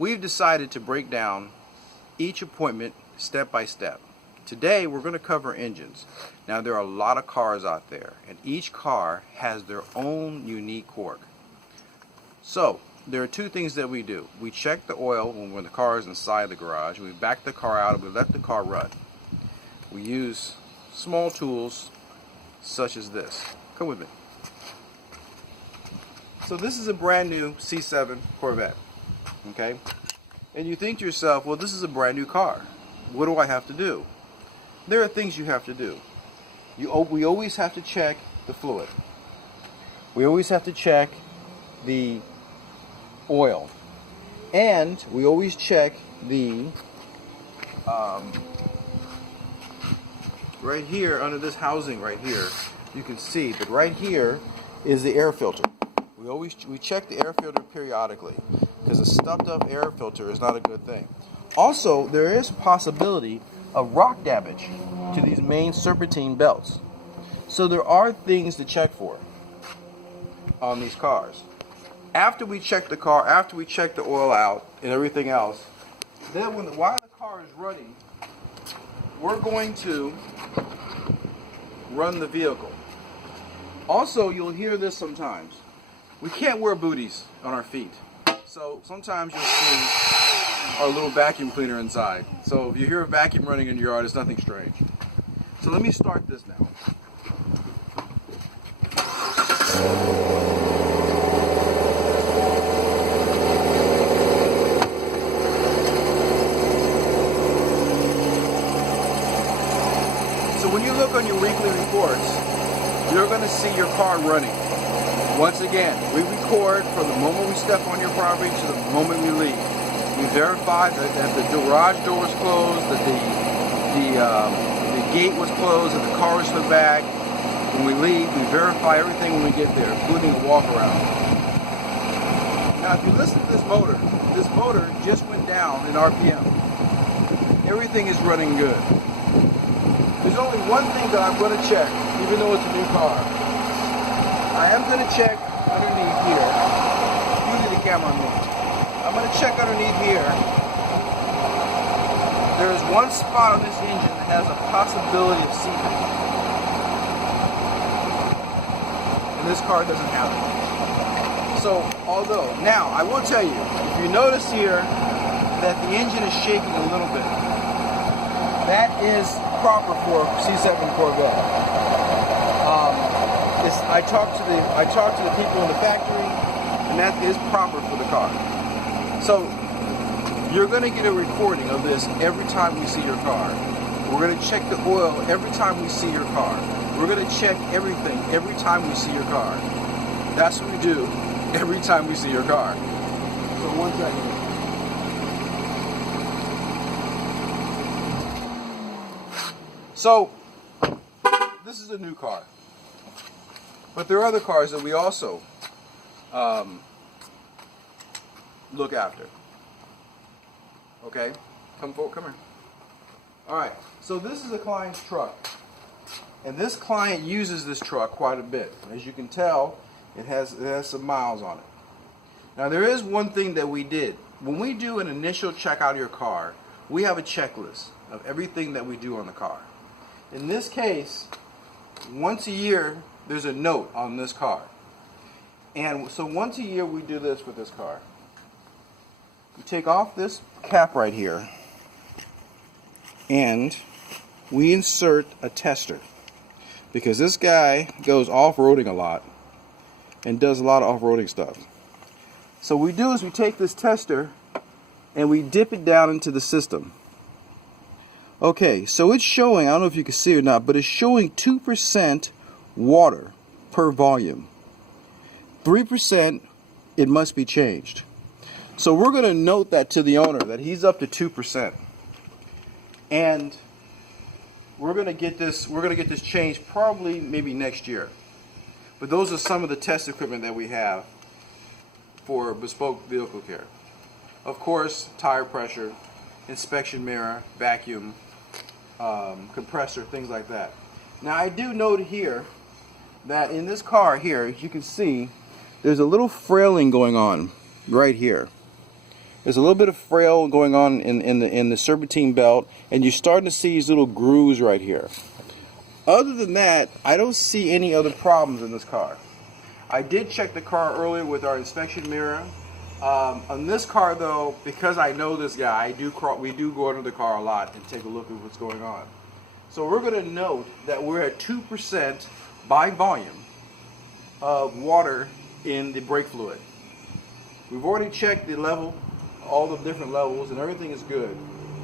we've decided to break down each appointment step by step. Today we're going to cover engines. Now there are a lot of cars out there, and each car has their own unique quirk. So there are two things that we do. We check the oil when the car is inside the garage. We back the car out and we let the car run. We use small tools such as this. Come with me. So this is a brand new C7 Corvette, okay? And you think to yourself, well, this is a brand new car. What do I have to do? There are things you have to do. We always have to check the fluid. We always have to check the oil. And we always check the, right here under this housing right here, you can see that right here is the air filter. We check the air filter periodically because a stuffed up air filter is not a good thing. Also, there is possibility of rock damage to these main serpentine belts. So there are things to check for on these cars. After we check the car, after we check the oil out and everything else, then while the car is running, we're going to run the vehicle. Also, you'll hear this sometimes. We can't wear booties on our feet. So sometimes you'll see our little vacuum cleaner inside. So if you hear a vacuum running in your yard, it's nothing strange. So let me start this now. So when you look on your weekly reports, you're going to see your car running. Once again, we record from the moment we step on your property to the moment we leave. We verify that the garage door was closed, that the gate was closed, that the car was put back. When we leave, we verify everything when we get there, including a walk around. Now, if you listen to this motor just went down in RPM. Everything is running good. There's only one thing that I'm going to check, even though it's a new car. I am going to check underneath here. You need the camera on me. I'm going to check underneath here. There is one spot on this engine that has a possibility of seepage. And this car doesn't have it. So, although, now, I will tell you, if you notice here that the engine is shaking a little bit, that is proper for a C7 Corvette. I talked to the people in the factory, and that is proper for the car. So you're going to get a recording of this every time we see your car. We're going to check the oil every time we see your car. We're going to check everything every time we see your car. That's what we do every time we see your car. So one second. So this is a new car. But there are other cars that we also look after. Okay? Come forward, come here. Alright, so this is a client's truck. And this client uses this truck quite a bit. As you can tell, it has some miles on it. Now there is one thing that we did. When we do an initial check out of your car, we have a checklist of everything that we do on the car. In this case, once a year, there's a note on this car. And so once a year we do this with this car. We take off this cap right here and we insert a tester, because this guy goes off-roading a lot and does a lot of off-roading stuff. So what we do is we take this tester and we dip it down into the system. Okay, so it's showing, I don't know if you can see it or not, but it's showing 2% water per volume. 3%, it must be changed. So we're going to note that to the owner that he's up to 2%. And we're going to get this changed probably maybe next year. But those are some of the test equipment that we have for bespoke vehicle care. Of course, tire pressure, inspection mirror, vacuum, compressor, things like that. Now I do note here that in this car here, as you can see, there's a little frailing going on right here. There's a little bit of frail going on in the serpentine belt, and you're starting to see these little grooves right here. Other than that, I don't see any other problems in this car. I did check the car earlier with our inspection mirror. On this car though, because I know this guy, we do go under the car a lot and take a look at what's going on. So we're going to note that we're at 2% by volume of water in the brake fluid. We've already checked the level, all the different levels, and everything is good.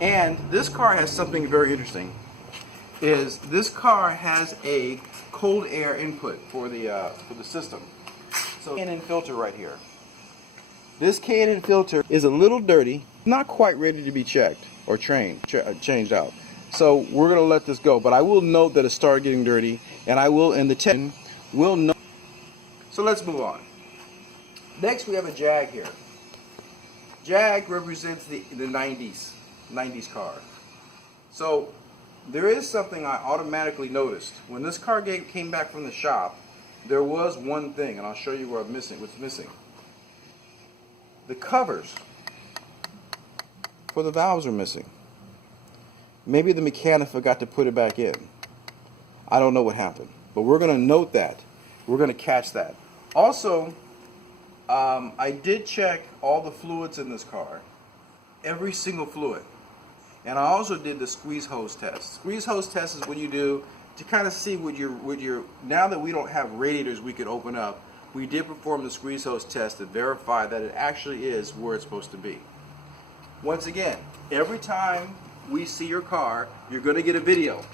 And this car has something very interesting. This car has a cold air input for the system. So K&N filter right here. This K&N filter is a little dirty, not quite ready to be checked or changed out. So we're going to let this go, but I will note that it started getting dirty, and the technician will note. So let's move on. Next we have a Jag here. Jag represents the 90s car. So there is something I automatically noticed. When this car came back from the shop, there was one thing, and I'll show you what's missing. The covers for the valves are missing. Maybe the mechanic forgot to put it back in. I don't know what happened, but we're going to note that. We're going to catch that. Also, I did check all the fluids in this car, every single fluid. And I also did the squeeze hose test. Squeeze hose test is what you do to kind of see what your now that we don't have radiators we could open up, we did perform the squeeze hose test to verify that it actually is where it's supposed to be. Once again, every time we see your car, you're going to get a video.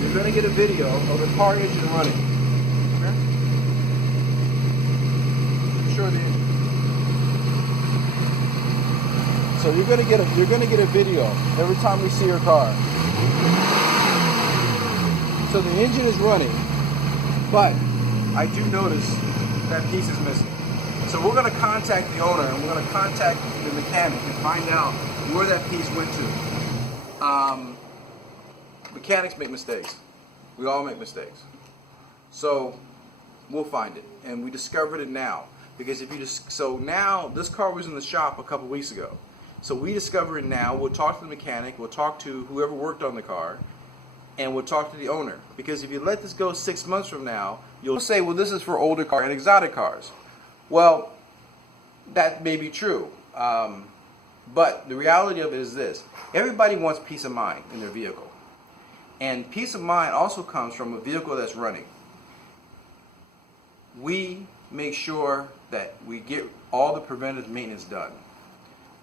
You're going to get a video of the car engine running. Okay? I'm sure the engine. So you're going to get a video every time we see your car. So the engine is running, but I do notice that piece is missing. So we're going to contact the owner and we're going to contact the mechanic and find out where that piece went to. Mechanics make mistakes. We all make mistakes. So we'll find it, and we discovered it now because now this car was in the shop a couple weeks ago. So we discover it now. We'll talk to the mechanic. We'll talk to whoever worked on the car, and we'll talk to the owner. Because if you let this go 6 months from now, you'll say, well, this is for older cars and exotic cars. Well, that may be true. But the reality of it is this. Everybody wants peace of mind in their vehicle. And peace of mind also comes from a vehicle that's running. We make sure that we get all the preventive maintenance done.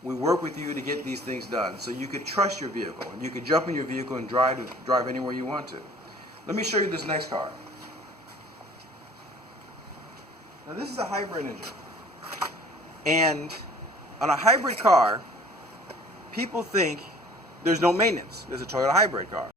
We work with you to get these things done so you could trust your vehicle and you could jump in your vehicle and drive anywhere you want to. Let me show you this next car. Now this is a hybrid engine. And on a hybrid car, people think there's no maintenance. There's a Toyota hybrid car.